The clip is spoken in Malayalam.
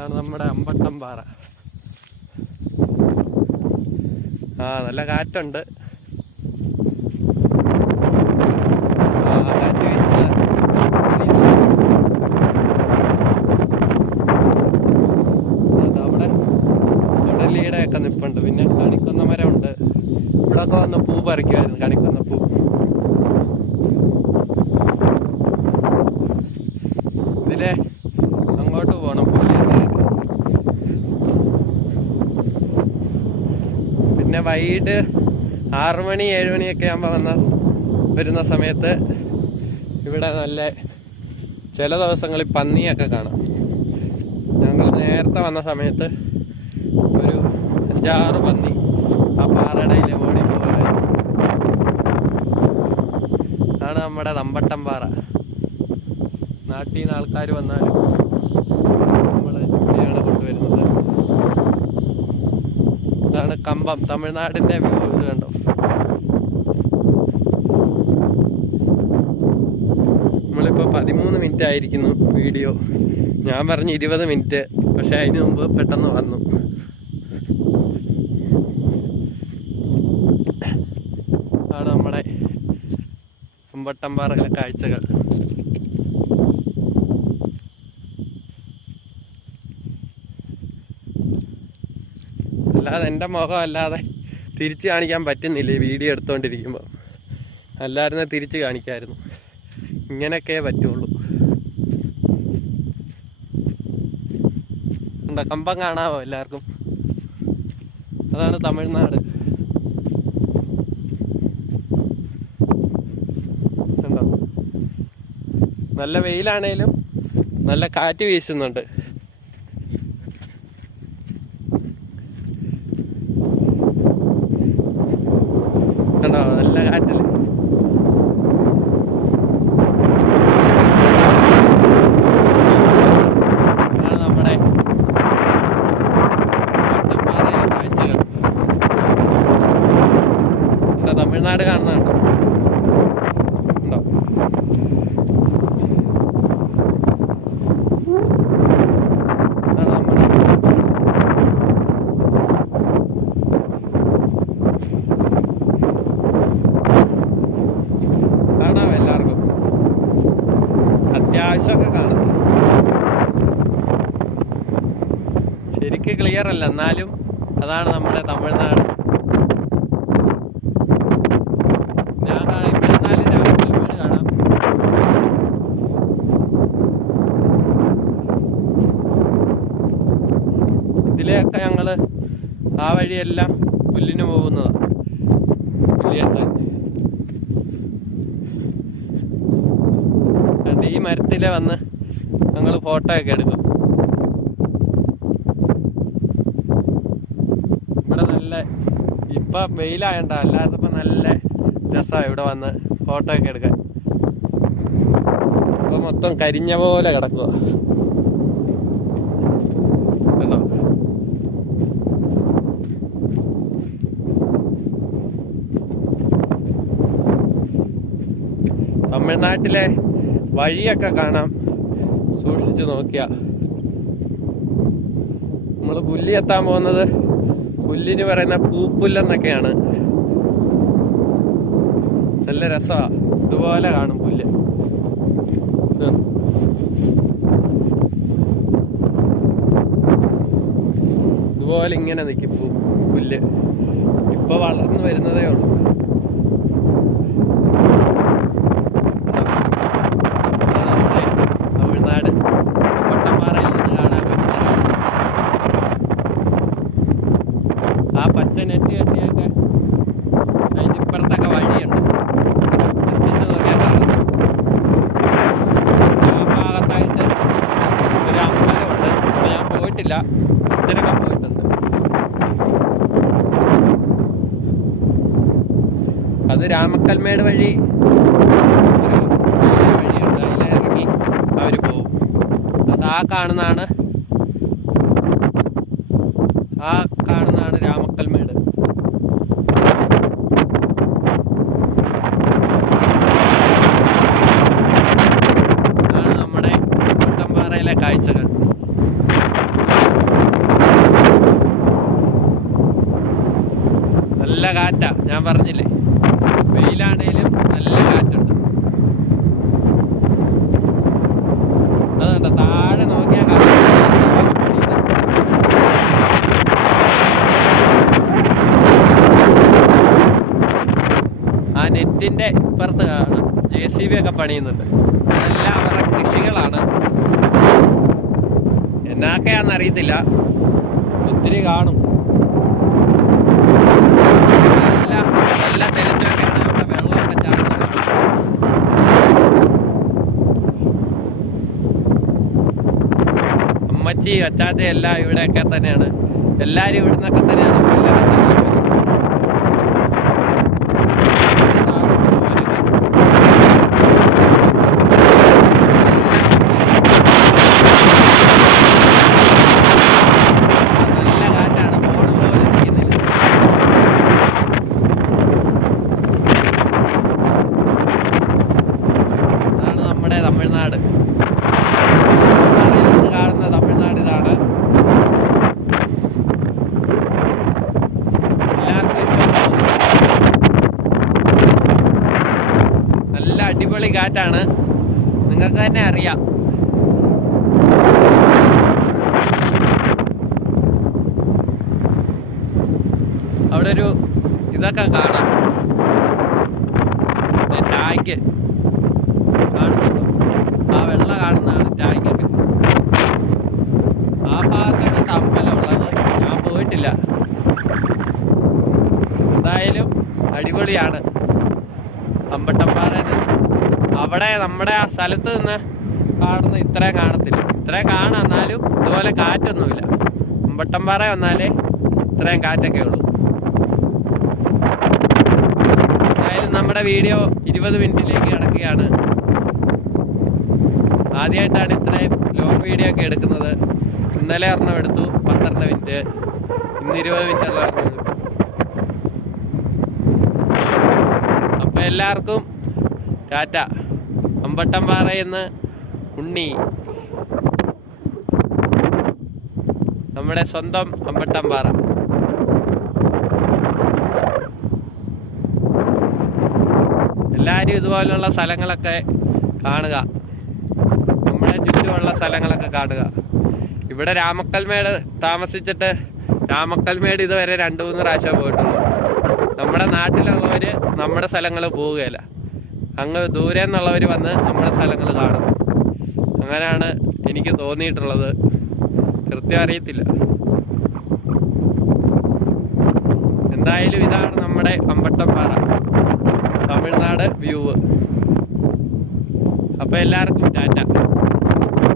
ആണ് നമ്മുടെ അമ്പട്ടംപാറ. നല്ല കാറ്റുണ്ട്. കാറ്റ് വീശുന്നത് അവിടെ ഉടലിയുടെയൊക്കെ നിപ്പുണ്ട്. പിന്നെ കണിക്കൊന്ന മരമുണ്ട്. ഇവിടെയൊക്കെ വന്ന് പൂ പറിക്കുമായിരുന്നു, കണിക്കൊന്ന പൂ. ഇതിലെ അങ്ങോട്ട് പോകണം. പിന്നെ വൈകിട്ട് 6 മണി 7 മണിയൊക്കെ ആകുമ്പോൾ വരുന്ന സമയത്ത് ഇവിടെ നല്ല ചില ദിവസങ്ങളിൽ പന്നിയൊക്കെ കാണാം. ഞങ്ങൾ നേരത്തെ വന്ന സമയത്ത് ഒരു 5-6 പന്നി ആ പാറടയിൽ ഓടി പോകുകയായിരുന്നു. അതാണ് നമ്മുടെ അമ്പട്ടംപാറ. നാട്ടിൽ നിന്ന് ആൾക്കാർ വന്നാലും നമ്മൾ ഇവിടെയാണ് കൊണ്ടുവരുന്നത്. ഇതാണ് കമ്പം, തമിഴ്നാടിൻ്റെ വ്യൂ. ഇത് കണ്ടോ, നമ്മളിപ്പോൾ 13 മിനിറ്റ് ആയിരിക്കുന്നു വീഡിയോ. ഞാൻ പറഞ്ഞ് 20 മിനിറ്റ്, പക്ഷെ അതിന് മുമ്പ് പെട്ടെന്ന് വന്നു. ആണ് നമ്മുടെ അമ്പട്ടംപാറയിലെ കാഴ്ചകൾ. അല്ലാതെ എൻ്റെ മുഖം അല്ലാതെ തിരിച്ച് കാണിക്കാൻ പറ്റുന്നില്ല ഈ വീഡിയോ എടുത്തുകൊണ്ടിരിക്കുമ്പോൾ. അല്ലായിരുന്നെ തിരിച്ച് കാണിക്കാമായിരുന്നു. ഇങ്ങനെയൊക്കെ പറ്റുള്ളൂ. ഉണ്ടോ, കമ്പം കാണാമോ എല്ലാവർക്കും? അതാണ് തമിഴ്നാട്. ഉണ്ടോ, നല്ല വെയിലാണേലും നല്ല കാറ്റ് വീശുന്നുണ്ട്. കണ്ടോ, നല്ല കാറ്റില്. അതാണ് നമ്മുടെ അമ്പട്ടംപാറയിലെ കാഴ്ചകൾ. തമിഴ്നാട് കാണുന്നതാണ്. ഉണ്ടോ, കാണാം എല്ലാവർക്കും. അത്യാവശ്യമൊക്കെ കാണാം. ശരിക്ക് ക്ലിയർ അല്ല, എന്നാലും അതാണ് നമ്മുടെ തമിഴ്നാട്. ഞാൻ ഇരുന്നാലും രാമക്കൽമേട് കാണാം. ഇതിലെയൊക്കെ ഞങ്ങൾ ആ വഴിയെല്ലാം പുല്ലിന് പോകുന്നതാണ്, പുല്ലിയെത്താൻ. കണ്ട് ഈ മരത്തിലെ വന്ന് ഞങ്ങൾ ഫോട്ടോ ഒക്കെ എടുക്കും. ഇവിടെ നല്ല ഇപ്പം വെയിലായണ്ട, അല്ലാത്തപ്പോൾ നല്ല രസമാണ് ഇവിടെ വന്ന് ഫോട്ടോ ഒക്കെ എടുക്കാൻ. ഇപ്പം മൊത്തം കരിഞ്ഞ പോലെ കിടക്കുക. കണ്ടോ, തമിഴ്നാട്ടിലെ വഴിയൊക്കെ കാണാം, സൂക്ഷിച്ചു നോക്കിയാ. നമ്മൾ പുല്ലി എത്താൻ പോകുന്നത് പുല്ലിന് പറയുന്ന പൂപ്പുല്ലെന്നൊക്കെയാണ്. നല്ല രസമാണ്. ഇതുപോലെ കാണും പുല്ല്. ഇതുപോലെ ഇങ്ങനെ നിൽക്കും പുല്ല്. ഇപ്പൊ വളർന്നു വരുന്നതേ ഉള്ളൂ. തമിഴ്നാട് അമ്പട്ടംപാറയിൽ നിന്ന് കാണാൻ പറ്റുന്നത്. ആ പച്ച നെറ്റ് കെട്ടിയൊക്കെ അതിൻ്റെ ഇപ്പുറത്തൊക്കെ വഴിയുണ്ട്. ശ്രദ്ധിച്ചു നോക്കിയാൽ കാണാം. ആ ഭാഗത്തായിട്ട് ഒരു അമ്പലമുണ്ട്. അവിടെ ഞാൻ പോയിട്ടില്ല, അച്ഛനൊക്കെ പോയിട്ടുണ്ട്. അത് രാമക്കൽമേട് വഴി ഒരു വഴിയുണ്ട്, അതിലിറങ്ങി അവർ പോവും. അത് ആ കാണുന്നതാണ് രാമക്കൽമേട്. അതാണ് നമ്മുടെ അമ്പട്ടംപാറയിലെ കാഴ്ചകൾ. നല്ല കാറ്റാ, ഞാൻ പറഞ്ഞില്ലേ, വെയിലാണേലും നല്ല കാറ്റുണ്ട്. അതുകൊണ്ട് താഴെ നോക്കിയാൽ ആ നെറ്റിന്റെ ഇപ്പുറത്ത് കാണാം JCB ഒക്കെ പണിയുന്നുണ്ട്. അതെല്ലാം അവരുടെ കൃഷികളാണ്. എന്നൊക്കെയാണെന്നറിയത്തില്ല, ഒത്തിരി കാണും. നല്ല തെളിച്ചൊക്കെയാണ് അവിടെ വെള്ളമൊക്കെ ചാടുന്നത്. അമ്മച്ചി അച്ചാച്ച എല്ലാം ഇവിടെയൊക്കെ തന്നെയാണ്. എല്ലാവരും ഇവിടെ നിന്നൊക്കെ തന്നെയാണ്. തമിഴ്നാട് കാണുന്ന തമിഴ്നാട് ഇതാണ്. നല്ല അടിപൊളി കാറ്റാണ്, നിങ്ങൾക്ക് തന്നെ അറിയാം. അവിടെ ഒരു ഇതൊക്കെ കാണാം, ടാങ്ക് കാണുന്നുണ്ടോ? ആ വെള്ള കാണുന്നതാണ് ടാങ്കൊക്കെ. ആ ഭാഗത്തൊക്കെ അമ്പലമുള്ളത്, ഞാൻ പോയിട്ടില്ല. എന്തായാലും അടിപൊളിയാണ് അമ്പട്ടമ്പാറ. അവിടെ നമ്മുടെ ആ സ്ഥലത്ത് നിന്ന് കാണുന്ന ഇത്രയും കാണത്തില്ല. ഇത്രയും കാണാം, എന്നാലും ഇതുപോലെ കാറ്റൊന്നുമില്ല. അമ്പട്ടമ്പാറ വന്നാലേ ഇത്രയും കാറ്റൊക്കെ ഉള്ളൂ. എന്തായാലും നമ്മുടെ വീഡിയോ 20 മിനിറ്റിലേക്ക് കിടക്കുകയാണ്. ആദ്യമായിട്ടാണ് ഇത്രയും ലോങ് വീഡിയോ ഒക്കെ എടുക്കുന്നത്. ഇന്നലെ ഒരെണ്ണം എടുത്തു 12 മിനിറ്റ്, ഇന്ന് 20 മിനിറ്റുള്ള ഒരെണ്ണം എടുത്തു. അപ്പം എല്ലാവർക്കും ടാറ്റ. അമ്പട്ടമ്പാറയെന്ന് ഉണ്ണി, നമ്മുടെ സ്വന്തം അമ്പട്ടമ്പാറ. എല്ലാവരും ഇതുപോലുള്ള സ്ഥലങ്ങളൊക്കെ കാണുക, നമ്മുടെ ചുറ്റുമുള്ള സ്ഥലങ്ങളൊക്കെ കാണുക. ഇവിടെ രാമക്കൽമേട് താമസിച്ചിട്ട് രാമക്കൽമേട് ഇതുവരെ 2-3 പ്രാവശ്യം പോയിട്ടുള്ളൂ. നമ്മുടെ നാട്ടിലുള്ളവർ നമ്മുടെ സ്ഥലങ്ങൾ പോവുകയില്ല, അങ്ങ് ദൂരെ നിന്നുള്ളവർ വന്ന് നമ്മുടെ സ്ഥലങ്ങൾ കാണും. അങ്ങനെയാണ് എനിക്ക് തോന്നിയിട്ടുള്ളത്, കൃത്യം അറിയത്തില്ല. എന്തായാലും ഇതാണ് നമ്മുടെ അമ്പട്ടമ്പാറ തമിഴ്നാട് വ്യൂ. അപ്പോൾ എല്ലാവർക്കും ടാറ്റ.